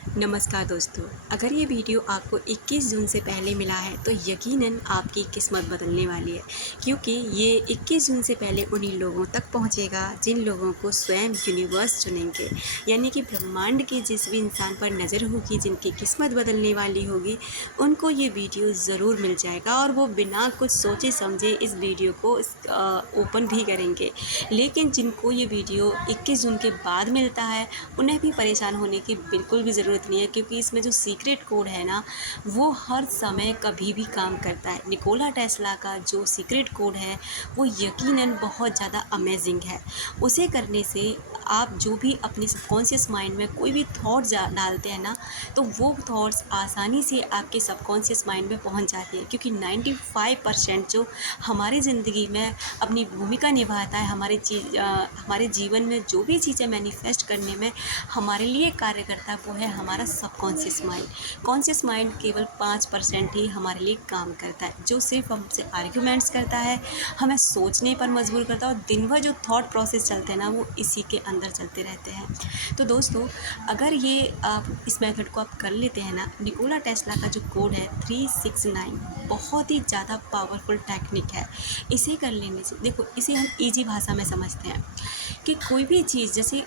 नमस्कार दोस्तों, अगर ये वीडियो आपको 21 जून से पहले मिला है तो यकीनन आपकी किस्मत बदलने वाली है, क्योंकि ये 21 जून से पहले उन्हीं लोगों तक पहुंचेगा जिन लोगों को स्वयं यूनिवर्स चुनेंगे। यानी कि ब्रह्मांड के जिस भी इंसान पर नज़र होगी, जिनकी किस्मत बदलने वाली होगी, उनको ये वीडियो ज़रूर मिल जाएगा और वो बिना कुछ सोचे समझे इस वीडियो को ओपन भी करेंगे। लेकिन जिनको ये वीडियो 21 जून के बाद मिलता है, उन्हें भी परेशान होने की बिल्कुल भी ज़रूरत नहीं है, क्योंकि इसमें जो सीक्रेट कोड है ना, वो हर समय कभी भी काम करता है। निकोला टेस्ला का जो सीक्रेट कोड है वो यकीनन बहुत ज़्यादा अमेजिंग है। उसे करने से आप जो भी अपने सबकॉन्शियस माइंड में कोई भी थॉट डालते हैं ना, तो वो थॉट्स आसानी से आपके सबकॉन्शियस माइंड में पहुंच जाती है, क्योंकि 95% जो हमारी ज़िंदगी में अपनी भूमिका निभाता है, हमारे जीवन में जो भी चीज़ें मैनिफेस्ट करने में हमारे लिए कार्य करता है, वो है हमारा सबकॉन्शियस माइंड। कॉन्शियस माइंड केवल 5% ही हमारे लिए काम करता है, जो सिर्फ हमसे आर्ग्यूमेंट्स करता है, हमें सोचने पर मजबूर करता है, और दिन भर जो थॉट प्रोसेस चलते हैं ना, वो इसी के अंदर चलते रहते हैं। तो दोस्तों, अगर ये आप इस मेथड को आप कर लेते हैं ना, निकोला टेस्ला का जो कोड है 369, बहुत ही ज़्यादा पावरफुल टेक्निक है। इसे कर लेने से देखो, इसे हम ईजी भाषा में समझते हैं कि कोई भी चीज़, जैसे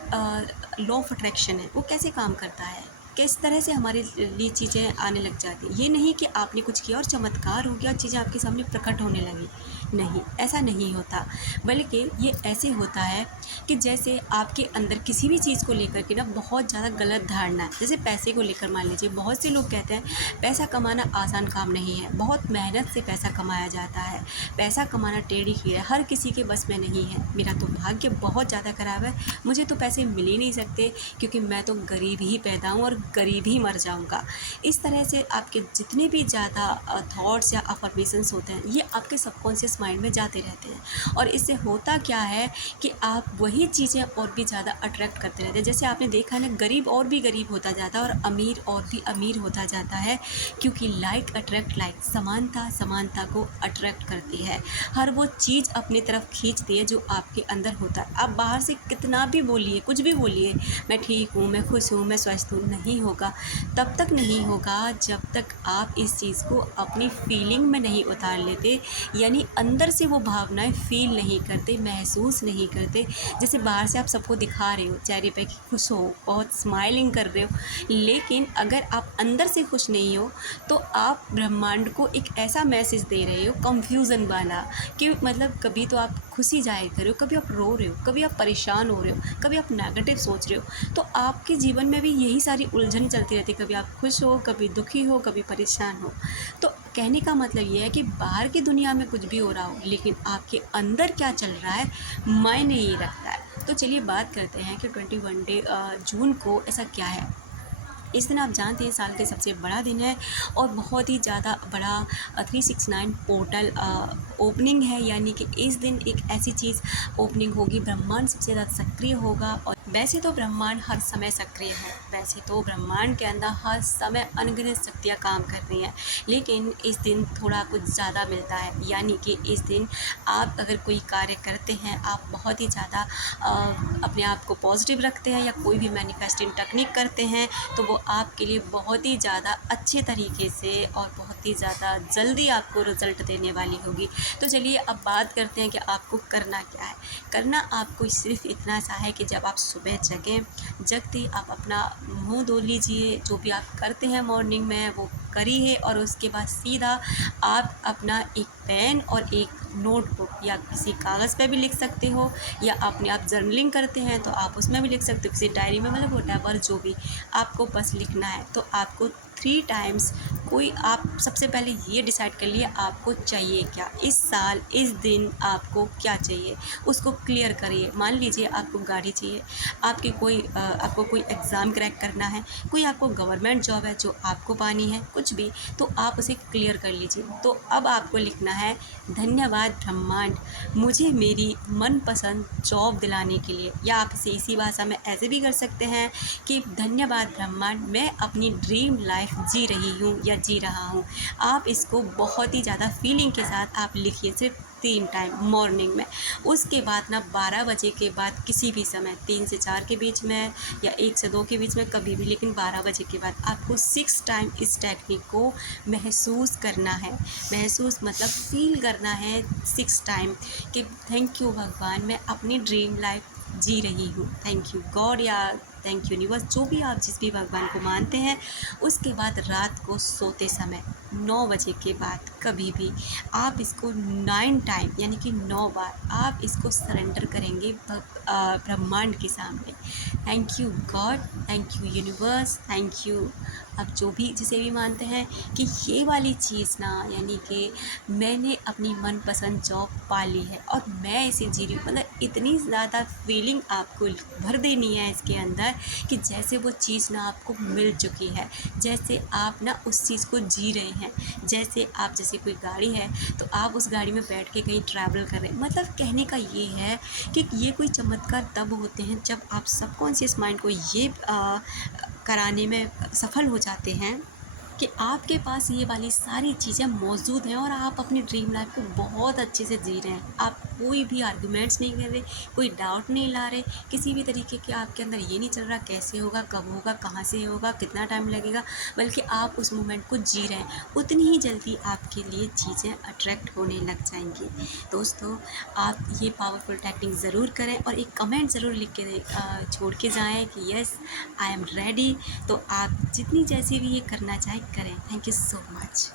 लॉ ऑफ अट्रैक्शन है, वो कैसे काम करता है, किस तरह से हमारे लिए चीज़ें आने लग जाती हैं। ये नहीं कि आपने कुछ किया और चमत्कार हो गया, चीज़ें आपके सामने प्रकट होने लगी। नहीं, ऐसा नहीं होता। बल्कि ये ऐसे होता है कि जैसे आपके अंदर किसी भी चीज़ को लेकर के ना बहुत ज़्यादा गलत धारणा है। जैसे पैसे को लेकर मान लीजिए, बहुत से लोग कहते हैं पैसा कमाना आसान काम नहीं है, बहुत मेहनत से पैसा कमाया जाता है, पैसा कमाना टेढ़ी खीर है, हर किसी के बस में नहीं है, मेरा तो भाग्य बहुत ज़्यादा ख़राब है, मुझे तो पैसे मिल ही नहीं सकते, क्योंकि मैं तो गरीब ही पैदा हूँ और गरीब ही मर जाऊँगा। इस तरह से आपके जितने भी ज़्यादा थॉट्स या अफर्मेशंस होते हैं, ये आपके सबकॉन्शियस माइंड में जाते रहते हैं, और इससे होता क्या है कि आप वही चीज़ें और भी ज़्यादा अट्रैक्ट करते रहते हैं। जैसे आपने देखा है ना, गरीब और भी गरीब होता जाता है और अमीर और भी अमीर होता जाता है, क्योंकि लाइक अट्रैक्ट लाइक, समानता समानता को अट्रैक्ट करती है। हर वो चीज़ अपने तरफ खींचती है जो आपके अंदर होता है। आप बाहर से कितना भी बोलिए, कुछ भी बोलिए, मैं ठीक हूँ, मैं खुश हूँ, मैं स्वस्थ हूँ, नहीं होगा। तब तक नहीं होगा जब तक आप इस चीज़ को अपनी फीलिंग में नहीं उतार लेते, यानी अंदर से वो भावनाएं फील नहीं करते, महसूस नहीं करते। जैसे बाहर से आप सबको दिखा रहे हो चेहरे पे कि खुश हो, बहुत स्माइलिंग कर रहे हो, लेकिन अगर आप अंदर से खुश नहीं हो, तो आप ब्रह्मांड को एक ऐसा मैसेज दे रहे हो कंफ्यूजन वाला, कि मतलब कभी तो आप खुशी जाहिर कर रहे हो, कभी आप रो रहे हो, कभी आप परेशान हो रहे हो, कभी आप नेगेटिव सोच रहे हो। तो आपके जीवन में भी यही सारी उलझन चलती रहती है, कभी आप खुश हो, कभी दुखी हो, कभी परेशान हो। तो कहने का मतलब ये है कि बाहर की दुनिया में कुछ भी हो रहा हो, लेकिन आपके अंदर क्या चल रहा है मायने ही रखता है। तो चलिए बात करते हैं कि 21 जून को ऐसा क्या है। इस दिन आप जानते हैं साल का सबसे बड़ा दिन है, और बहुत ही ज़्यादा बड़ा 369 पोर्टल ओपनिंग है। यानी कि इस दिन एक ऐसी चीज़ ओपनिंग होगी, ब्रह्मांड सबसे ज़्यादा सक्रिय होगा। और वैसे तो ब्रह्मांड हर समय सक्रिय है, वैसे तो ब्रह्मांड के अंदर हर समय अनगिनत शक्तियाँ काम कर रही हैं, लेकिन इस दिन थोड़ा कुछ ज़्यादा मिलता है। यानी कि इस दिन आप अगर कोई कार्य करते हैं, आप बहुत ही ज़्यादा अपने आप को पॉजिटिव रखते हैं, या कोई भी मैनिफेस्टिंग टेक्निक करते हैं, तो वो आपके लिए बहुत ही ज़्यादा अच्छे तरीके से और बहुत ही ज़्यादा जल्दी आपको रिज़ल्ट देने वाली होगी। तो चलिए अब बात करते हैं कि आपको करना क्या है। करना आपको सिर्फ इतना सा है कि जब आप सुबह जगें, जगते ही आप अपना मुंह धो लीजिए, जो भी आप करते हैं मॉर्निंग में वो करिए, और उसके बाद सीधा आप अपना एक पेन और एक नोटबुक या किसी कागज़ पे भी लिख सकते हो, या अपने आप जर्नलिंग करते हैं तो आप उसमें भी लिख सकते हो, किसी डायरी में, मतलब व्हाटएवर जो भी आपको बस लिखना है। तो आपको 3 टाइम्स कोई, आप सबसे पहले ये डिसाइड कर लिए आपको चाहिए क्या, इस साल इस दिन आपको क्या चाहिए, उसको क्लियर करिए। मान लीजिए आपको गाड़ी चाहिए, आपको कोई एग्ज़ाम क्रैक करना है, कोई आपको गवर्नमेंट जॉब है जो आपको पानी है, कुछ भी, तो आप उसे क्लियर कर लीजिए। तो अब आपको लिखना है, धन्यवाद ब्रह्मांड, मुझे मेरी मनपसंद जॉब दिलाने के लिए। या आप इसे इसी भाषा में ऐसे भी कर सकते हैं कि धन्यवाद ब्रह्मांड, मैं अपनी ड्रीम लाइफ जी रही हूँ या जी रहा हूँ। आप इसको बहुत ही ज़्यादा फीलिंग के साथ आप लिखिए, सिर्फ 3 टाइम मॉर्निंग में। उसके बाद ना 12 बजे के बाद किसी भी समय 3 से 4 के बीच में या 1 से 2 के बीच में कभी भी, लेकिन 12 बजे के बाद आपको 6 टाइम इस टेक्निक को महसूस करना है। महसूस मतलब फ़ील करना है 6 टाइम कि थैंक यू भगवान, मैं अपनी ड्रीम लाइफ जी रही हूँ। थैंक यू गॉड या थैंक यू यूनिवर्स, जो भी आप जिस भी भगवान को मानते हैं। उसके बाद रात को सोते समय 9 बजे के बाद कभी भी आप इसको 9 टाइम यानी कि 9 बार आप इसको सरेंडर करेंगे ब्रह्मांड के सामने। Thank you God, thank you universe, thank you. आप जो भी जिसे भी मानते हैं कि ये वाली चीज़ ना, यानी कि मैंने अपनी मनपसंद जॉब पा ली है और मैं इसे जी रही हूँ। मतलब इतनी ज़्यादा फीलिंग आपको भर देनी है इसके अंदर कि जैसे वो चीज़ ना आपको मिल चुकी है, जैसे आप ना उस चीज़ को जी रहे हैं। जैसे आप, जैसे कोई गाड़ी है तो आप उस गाड़ी में बैठ के कहीं ट्रैवल कर रहे हैं। मतलब कहने का ये है कि ये कोई चमत्कार तब होते हैं जब आप सबकॉन्शियस माइंड को ये कराने में सफल हो जाते हैं कि आपके पास ये वाली सारी चीज़ें मौजूद हैं और आप अपनी ड्रीम लाइफ को बहुत अच्छे से जी रहे हैं। आप कोई भी आर्गुमेंट्स नहीं कर रहे, कोई डाउट नहीं ला रहे, किसी भी तरीके के आपके अंदर ये नहीं चल रहा कैसे होगा, कब होगा, कहाँ से होगा, कितना टाइम लगेगा, बल्कि आप उस मोमेंट को जी रहे हैं। उतनी ही जल्दी आपके लिए चीज़ें अट्रैक्ट होने लग जाएंगी। दोस्तों, आप ये पावरफुल टेक्निक ज़रूर करें और एक कमेंट ज़रूर लिख के छोड़ के जाएँ कि यस आई एम रेडी। तो आप जितनी जैसी भी ये करना चाहें करें। Thank you so much.